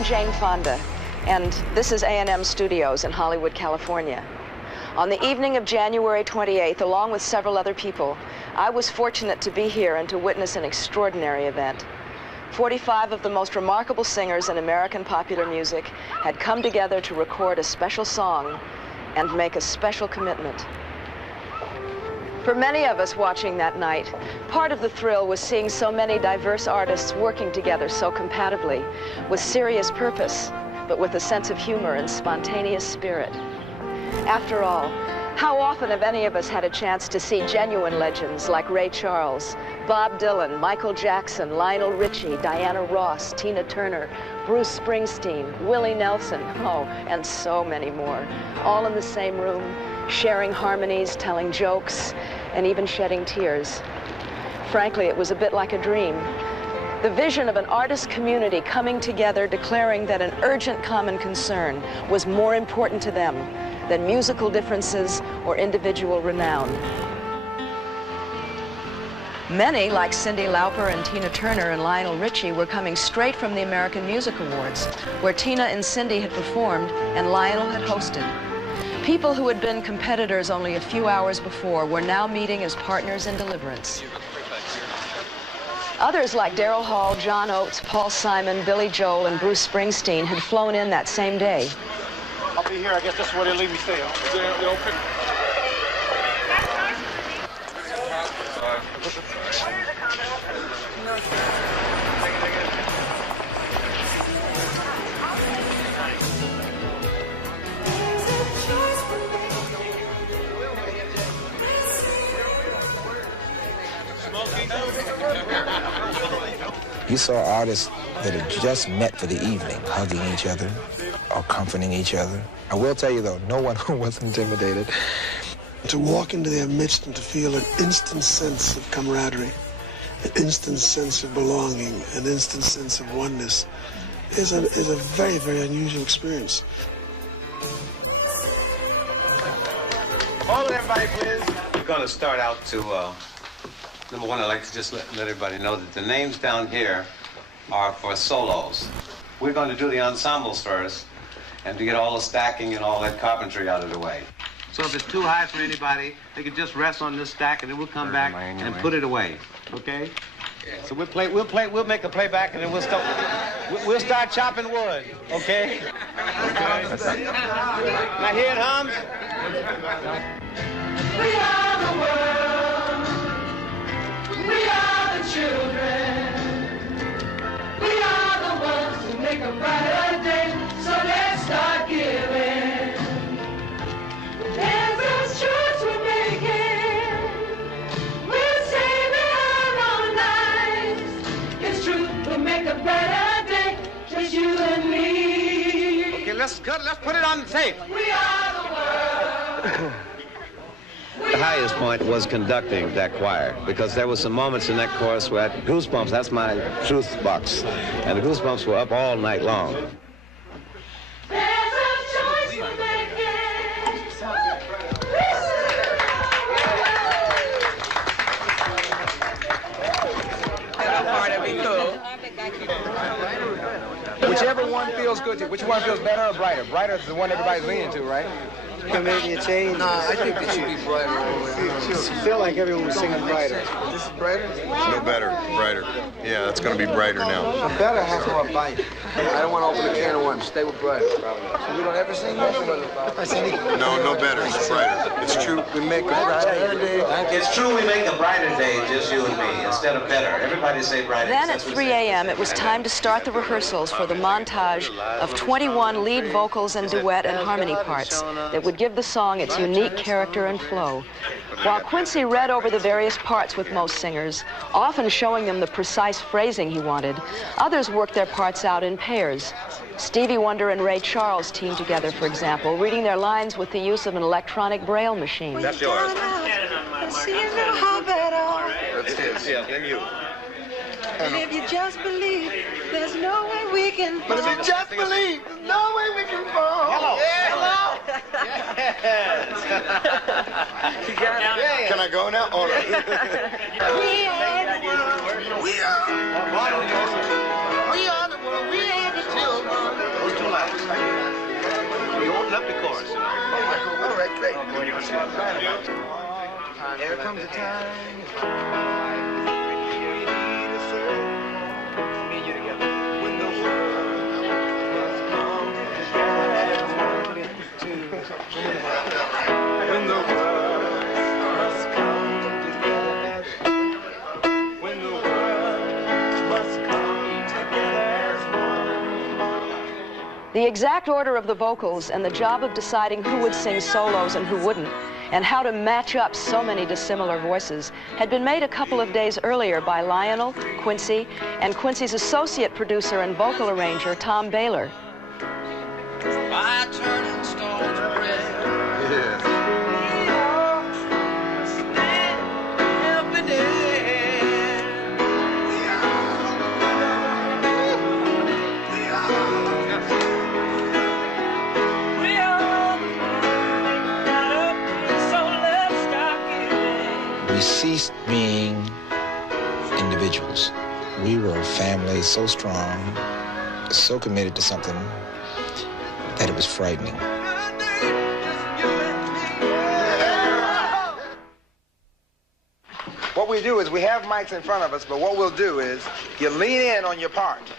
I'm Jane Fonda, and this is A&M Studios in Hollywood, California. On the evening of January 28th, along with several other people, I was fortunate to be here and to witness an extraordinary event. 45 of the most remarkable singers in American popular music had come together to record a special song and make a special commitment. For many of us watching that night, part of the thrill was seeing so many diverse artists working together so compatibly, with serious purpose, but with a sense of humor and spontaneous spirit. After all, how often have any of us had a chance to see genuine legends like Ray Charles, Bob Dylan, Michael Jackson, Lionel Richie, Diana Ross, Tina Turner, Bruce Springsteen, Willie Nelson, oh, and so many more, all in the same room, sharing harmonies, telling jokes, and even shedding tears. Frankly, it was a bit like a dream. The vision of an artist community coming together, declaring that an urgent common concern was more important to them than musical differences or individual renown. Many, like Cyndi Lauper and Tina Turner and Lionel Richie, were coming straight from the American Music Awards, where Tina and Cyndi had performed and Lionel had hosted. People who had been competitors only a few hours before were now meeting as partners in deliverance. Others like Daryl Hall, John Oates, Paul Simon, Billy Joel, and Bruce Springsteen had flown in that same day. I'll be here. I guess that's where they leave me stay. You saw artists that had just met for the evening, hugging each other or comforting each other. I will tell you, though, no one was intimidated. To walk into their midst and to feel an instant sense of camaraderie, an instant sense of belonging, an instant sense of oneness is a very, very unusual experience. Hold it, everybody, please. We're going to start out to, number one, I'd like to just let everybody know that the names down here are for solos. We're going to do the ensembles first, and to get all the stacking and all that carpentry out of the way. So if it's too high for anybody, they can just rest on this stack, and then we'll come back and put it away. Okay? So we'll make a playback, and then we'll start chopping wood. Okay? Now hear it hums. We are the world. We are the children. We are the ones who make a brighter day. So let's start giving. There's a choice we're making. We're saving our own lives. It's true, we make a brighter day. Just you and me. Okay, let's put it on the tape. We are the world. The highest point was conducting that choir, because there were some moments in that chorus where I had goosebumps. That's my truth box. And the goosebumps were up all night long. There's a choice we're making. That part would be cool. Whichever one feels good to you. Which one feels better or brighter? Brighter is the one everybody's leaning to, right? Can maybe a change. Nah, I think it should be brighter. I feel like everyone was singing brighter. This is brighter? No better, brighter. Yeah, that's going to be brighter now. A better has more bite. I don't want to open a can of worms. Stay with brighter. So we don't ever sing this? No better. It's brighter. It's true. We make a brighter day. It's true we make a brighter day, just you and me, instead of better. Everybody say brighter. Then at 3 a.m., it was time to start the rehearsals for the montage of 21 lead vocals and duet and harmony parts that would give the song its unique character and flow. While Quincy read over the various parts with most singers, often showing them the precise phrasing he wanted, others worked their parts out in pairs. Stevie Wonder and Ray Charles teamed together, for example, reading their lines with the use of an electronic braille machine. That's yours. That's his. Yeah, then you. And if you just believe, there's no way we can fall. But if you just believe, there's no way we can fall. Hello. Yeah, hello. Yes. You got it. Yeah. Can I go now? Oh, no. We are the world. We are the world. We are the children. chorus. All right, great. There comes a time. When the world must come together as one. When the world must come together as one. When the world must come together as one. The exact order of the vocals and the job of deciding who would sing solos and who wouldn't, and how to match up so many dissimilar voices, had been made a couple of days earlier by Lionel, Quincy, and Quincy's associate producer and vocal arranger, Tom Baylor. By turning stone to bread. Every day. We are so let's start giving. We ceased being individuals. We were a family so strong, so committed to something that it was frightening. What we do is we have mics in front of us, but what we'll do is you lean in on your part.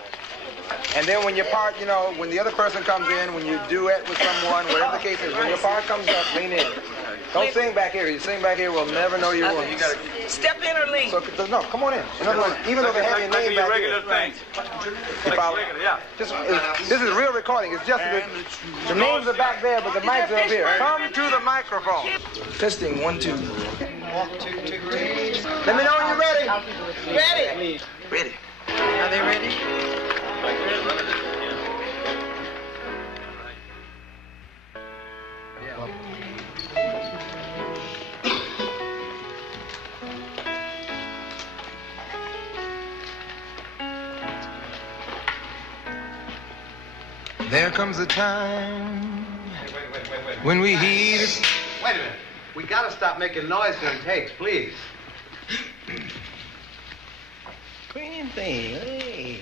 And then when your part, you know, when the other person comes in, when you duet with someone, whatever the case is, when your part comes up, lean in. Don't sing back here. You sing back here, we'll never know your voice. You gotta Step in or lean. So, no, come on in. In other words, even though they have your name back here. thing. You follow? This is real recording. It's just the names are back there, but the mics are up here. Come to the microphone. Testing, 1, 2. Let me know when you're ready. Ready. Ready. Are they ready? There comes a time when we heed it. Wait a minute. We gotta stop making noise during takes, please. Green thing, hey.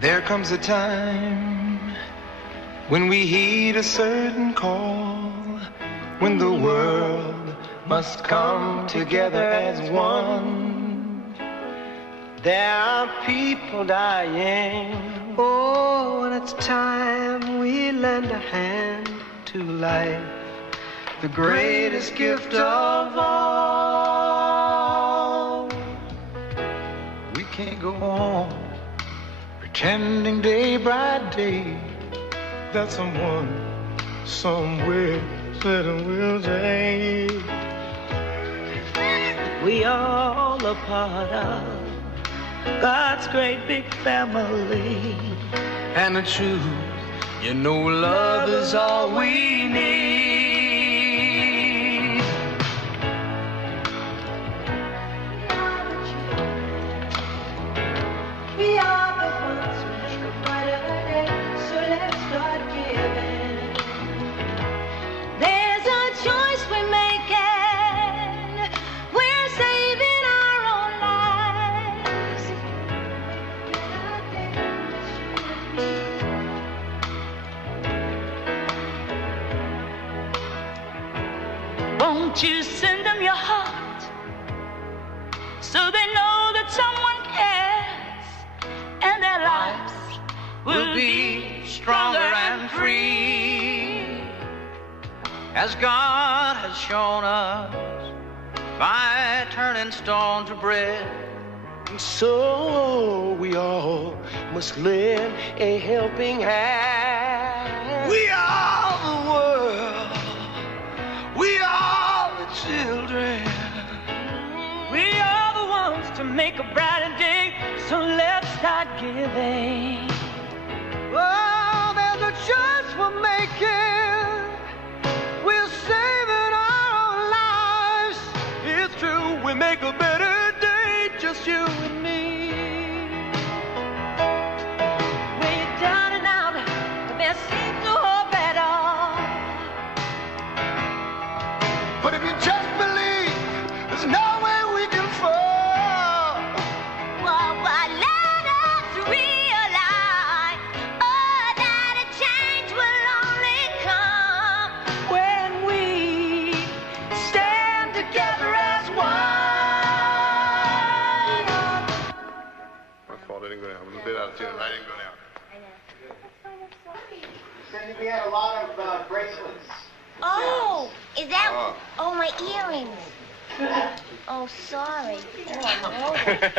There comes a time when we heed a certain call, when the world must come together as one. There are people dying. Oh, and it's time we lend a hand to life, the greatest gift of all. We can't go on pretending day by day that someone somewhere said it will change. We all a part of God's great big family. And the truth, you know, love is all we need. We are the ones who make a brighter day, so let's start giving. There's a choice we're making. We're saving our own lives. Won't you send them your heart so they know that someone cares, and their lives will be stronger and free, as God has shown us by turning stone to bread. And so we all must lend a helping hand. We are the world. We are the children. We are the ones to make a brighter day, so let's start giving. Oh, there's a choice we're making. We're saving our own lives. It's true, we make a better day, just you and me. We're down and out, there seems no hope at all. my earrings. Oh, sorry. Oh, I know that.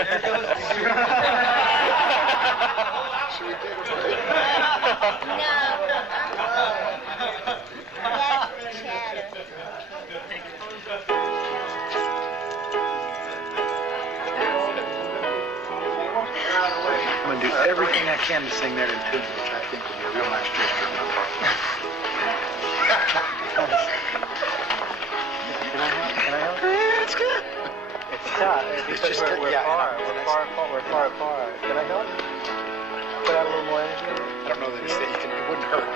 No. That's chatter. I'm going to do everything I can to sing that in tune, which I think will be a real nice gesture on my part. Can I help? It's good. It's tough. It's just we're far. We're far apart. Can I help? Put out a little more energy? I don't know that it wouldn't hurt.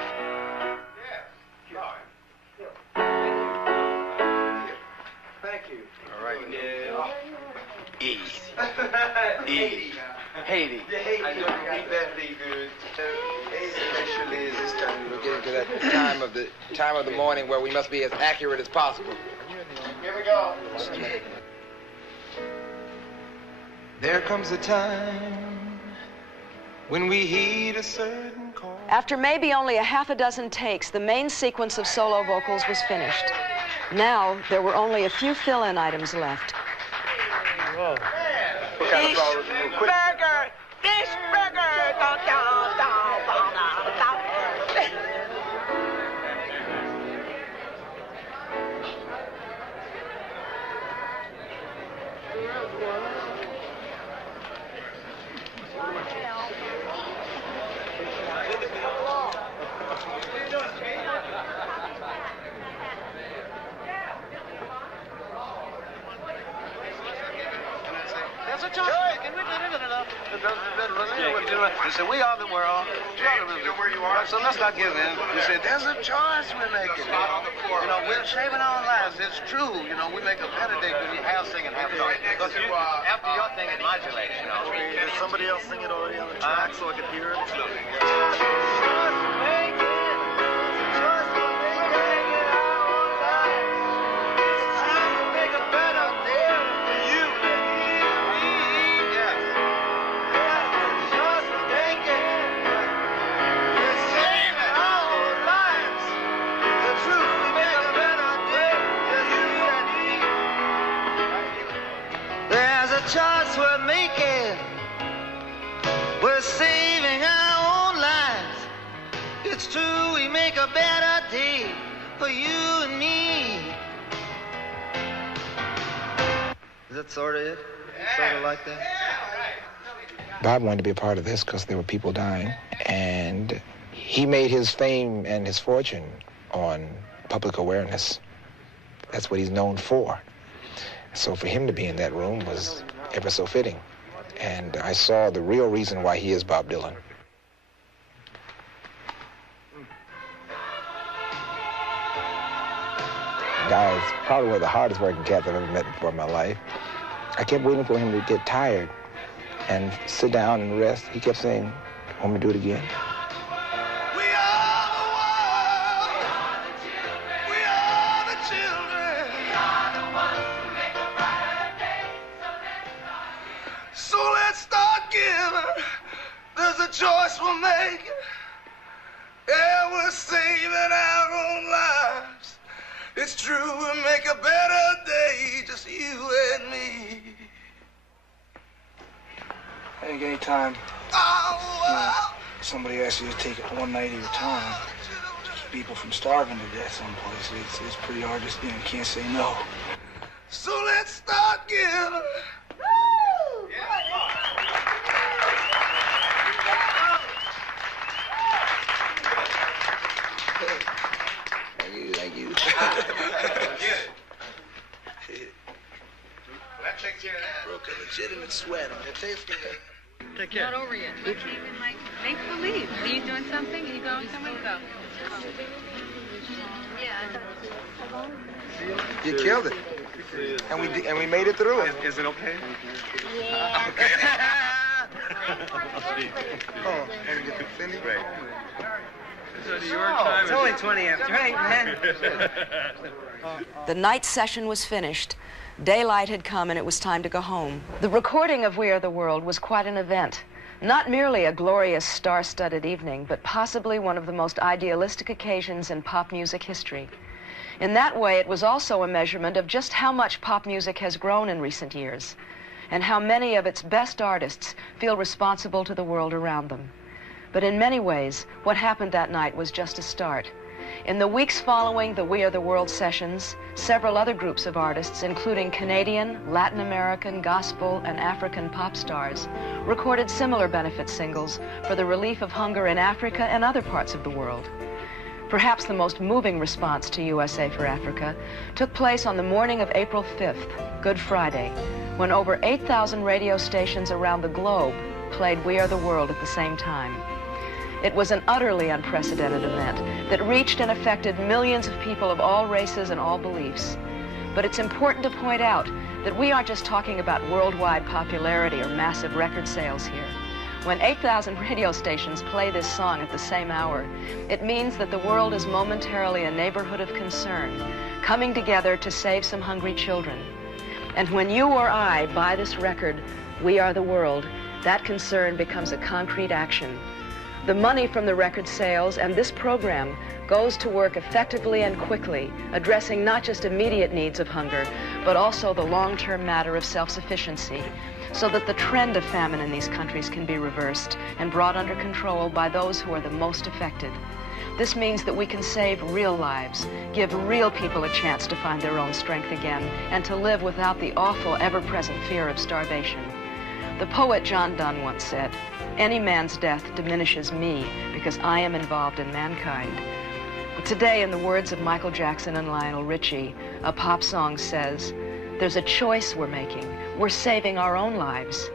Thank you. All right. E. Haiti. I don't read that very good. Especially this time we're getting to that time of the morning where we must be as accurate as possible. Here we go. There comes a time when we heed a certain call. After maybe only a half a dozen takes, the main sequence of solo vocals was finished. Now, there were only a few fill-in items left. Whoa. Fish burger, down, down, down, down, down. There's a choice. He said, we are the world. You know where you are? So let's not give in. He said, there's a choice we're making. You know, we're saving our lives. It's true. You know, we make a better day when you have singing, half talk. Because after your thing, it modulates, you know. Did somebody else sing it already on the track so I could hear it? Choice we're making, we're saving our own lives. It's true, we make a better day for you and me. Is that sort of it? Sort of like that? Bob wanted to be a part of this because there were people dying, and he made his fame and his fortune on public awareness. That's what he's known for. So for him to be in that room was ever so fitting. And I saw the real reason why he is Bob Dylan. The guy is probably one of the hardest working cats I've ever met before in my life. I kept waiting for him to get tired and sit down and rest. He kept saying, want me to do it again? There's a choice we're making. Yeah, we're saving our own lives. It's true, we'll make a better day, just you and me. I think any time somebody asks you to take one night of your time to keep people from starving to death someplace, it's pretty hard to, you can't say no. So let's start giving. Thank you. That takes care of that. Broke a legitimate sweat on it. Take care. Not over yet. Let's even like make believe. Are you doing something? Are you going somewhere? Go. Yeah. You killed it. And we made it through it. Is it okay? Yeah. Okay. Oh, and you get the finish? Right. It's only 20 after 8, man. The night session was finished. Daylight had come and it was time to go home. The recording of We Are the World was quite an event. Not merely a glorious star-studded evening, but possibly one of the most idealistic occasions in pop music history. In that way, it was also a measurement of just how much pop music has grown in recent years, and how many of its best artists feel responsible to the world around them. But in many ways, what happened that night was just a start. In the weeks following the We Are the World sessions, several other groups of artists, including Canadian, Latin American, gospel, and African pop stars, recorded similar benefit singles for the relief of hunger in Africa and other parts of the world. Perhaps the most moving response to USA for Africa took place on the morning of April 5th, Good Friday, when over 8,000 radio stations around the globe played We Are the World at the same time. It was an utterly unprecedented event that reached and affected millions of people of all races and all beliefs. But it's important to point out that we aren't just talking about worldwide popularity or massive record sales here. When 8,000 radio stations play this song at the same hour, it means that the world is momentarily a neighborhood of concern, coming together to save some hungry children. And when you or I buy this record, We Are the World, that concern becomes a concrete action. The money from the record sales and this program goes to work effectively and quickly, addressing not just immediate needs of hunger, but also the long-term matter of self-sufficiency, so that the trend of famine in these countries can be reversed and brought under control by those who are the most affected. This means that we can save real lives, give real people a chance to find their own strength again, and to live without the awful, ever-present fear of starvation. The poet John Donne once said, "Any man's death diminishes me because I am involved in mankind." But today, in the words of Michael Jackson and Lionel Richie, a pop song says, "There's a choice we're making. We're saving our own lives."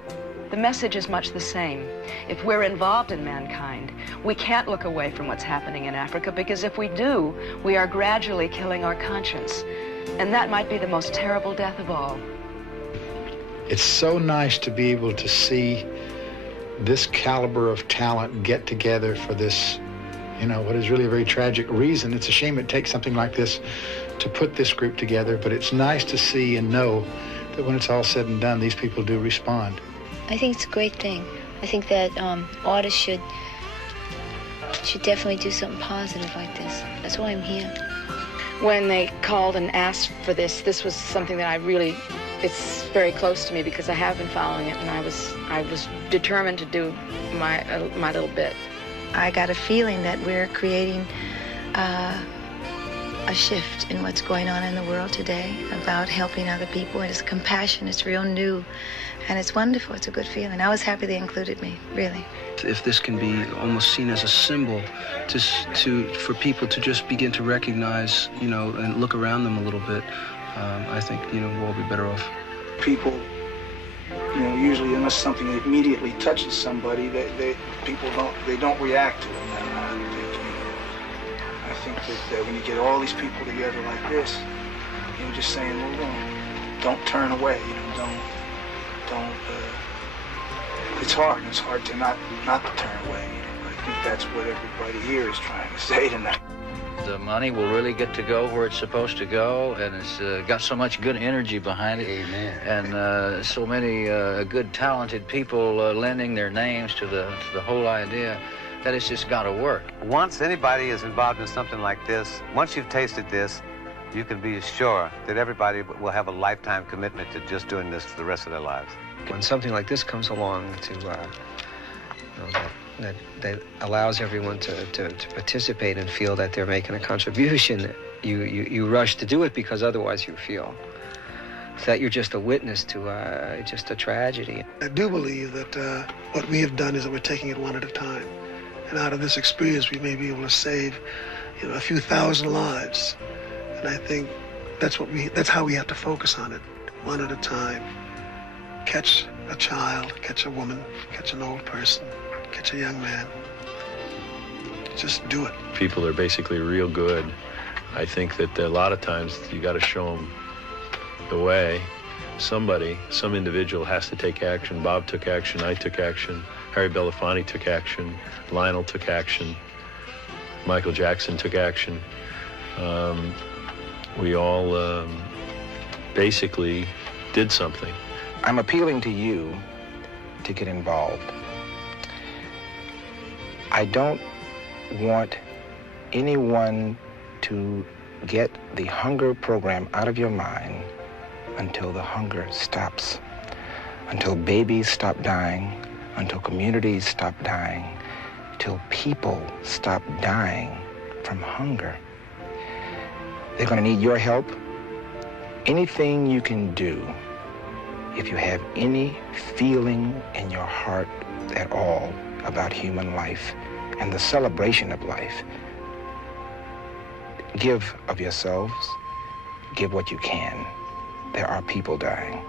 The message is much the same. If we're involved in mankind, we can't look away from what's happening in Africa, because if we do, we are gradually killing our conscience. And that might be the most terrible death of all. It's so nice to be able to see this caliber of talent get together for this, what is really a very tragic reason. It's a shame it takes something like this to put this group together, but it's nice to see and know that when it's all said and done, these people do respond. I think it's a great thing. I think that artists should definitely do something positive like this. That's why I'm here. When they called and asked for this was something that it's very close to me because I have been following it, and I was determined to do my little bit. I got a feeling that we're creating a shift in what's going on in the world today about helping other people. It's compassion. It's real new, and it's wonderful. It's a good feeling. I was happy they included me, really. If this can be almost seen as a symbol for people to just begin to recognize, and look around them a little bit, I think, we'll all be better off. People, usually unless something immediately touches somebody, people don't react to it. I think that when you get all these people together like this, just saying, well, don't turn away, don't. It's hard. It's hard to not to turn away. I think that's what everybody here is trying to say tonight. The money will really get to go where it's supposed to go, and it's got so much good energy behind it. Amen. And so many good, talented people lending their names to the whole idea that it's just got to work. Once anybody is involved in something like this, once you've tasted this, you can be sure that everybody will have a lifetime commitment to just doing this for the rest of their lives. When something like this comes along that allows everyone to participate and feel that they're making a contribution, you rush to do it, because otherwise you feel that you're just a witness to just a tragedy. I do believe that what we have done is that we're taking it one at a time. And out of this experience, we may be able to save, a few thousand lives. And I think that's how we have to focus on it, one at a time. Catch a child, catch a woman, catch an old person, catch a young man. Just do it. People are basically real good. I think that a lot of times you got to show them the way. Some individual has to take action. Bob took action, I took action, Harry Belafonte took action, Lionel took action, Michael Jackson took action. We all basically did something. I'm appealing to you to get involved. I don't want anyone to get the hunger program out of your mind until the hunger stops, until babies stop dying, until communities stop dying, till people stop dying from hunger. They're going to need your help. Anything you can do, if you have any feeling in your heart at all about human life and the celebration of life, give of yourselves, give what you can. There are people dying.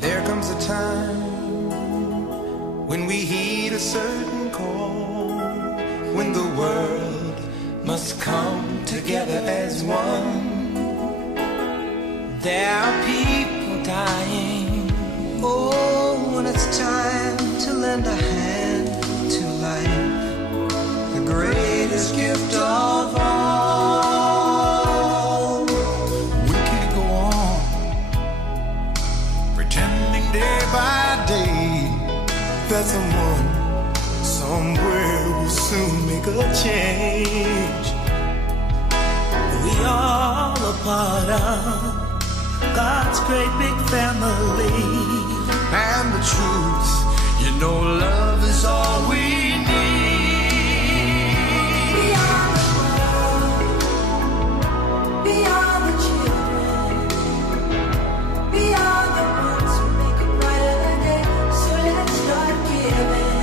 There comes a time when we heed a certain call, when the world must come together as one. There are people dying. Oh, when it's time to lend a hand to life, the greatest gift of all. We can't go on pretending day by day that someone somewhere will soon make a change. We all a part of God's great big family. And the truth, you know, love is all we need. We are the world. We are the children. We are the ones who make a brighter day. So let's start giving.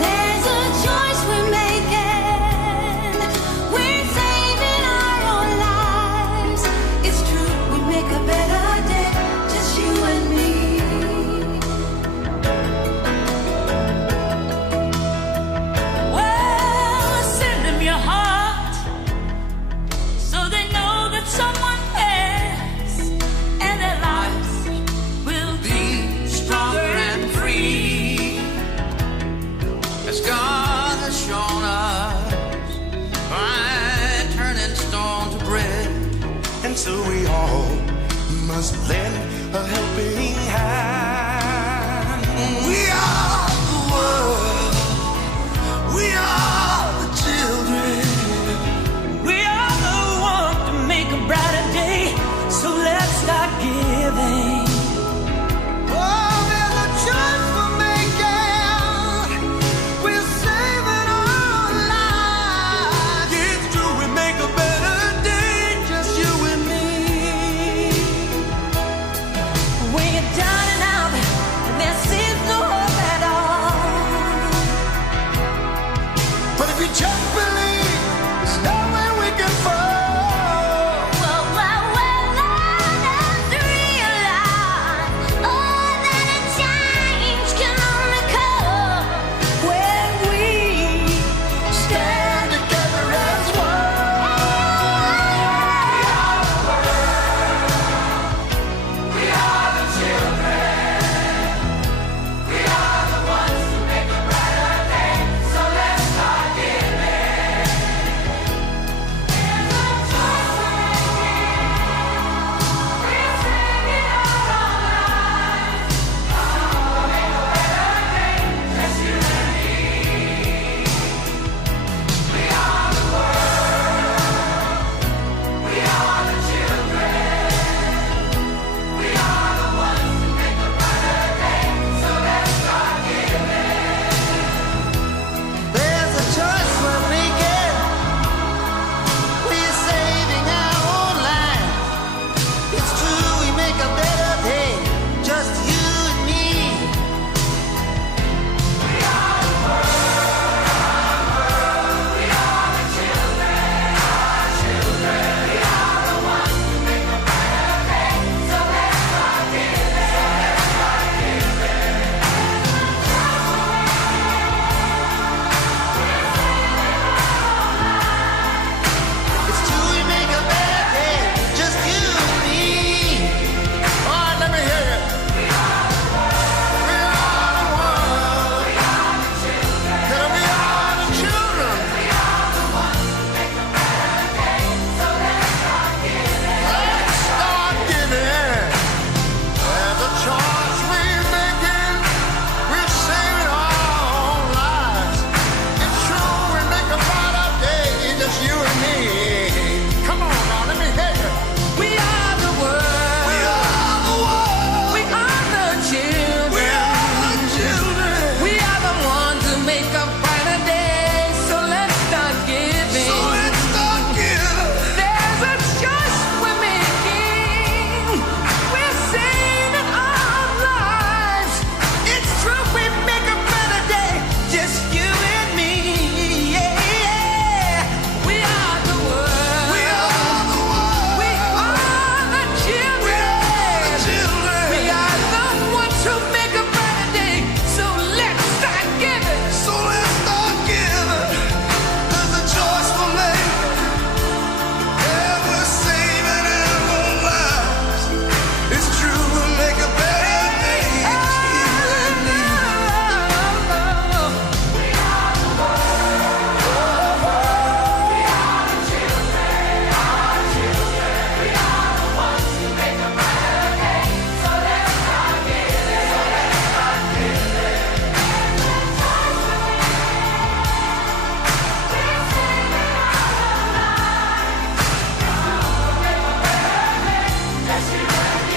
There's a choice we're making. We're saving our own lives. It's true, we make a better day, just you and me. Well, send them your heart so they know that someone cares, and their lives will be stronger and free, As God has shown us by turning stone to bread. And so we all must lend a helping hand. We are the world. We are the children. we are the ones to make a brighter day. So let's start giving. Oh, there's a choice we're making. We're saving our lives. It's true, we make a better day, just you and me. When you're down and out, and there seems no hope at all. But if you just believe, there's nowhere we can fall. Well, well, well, let's realize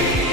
see.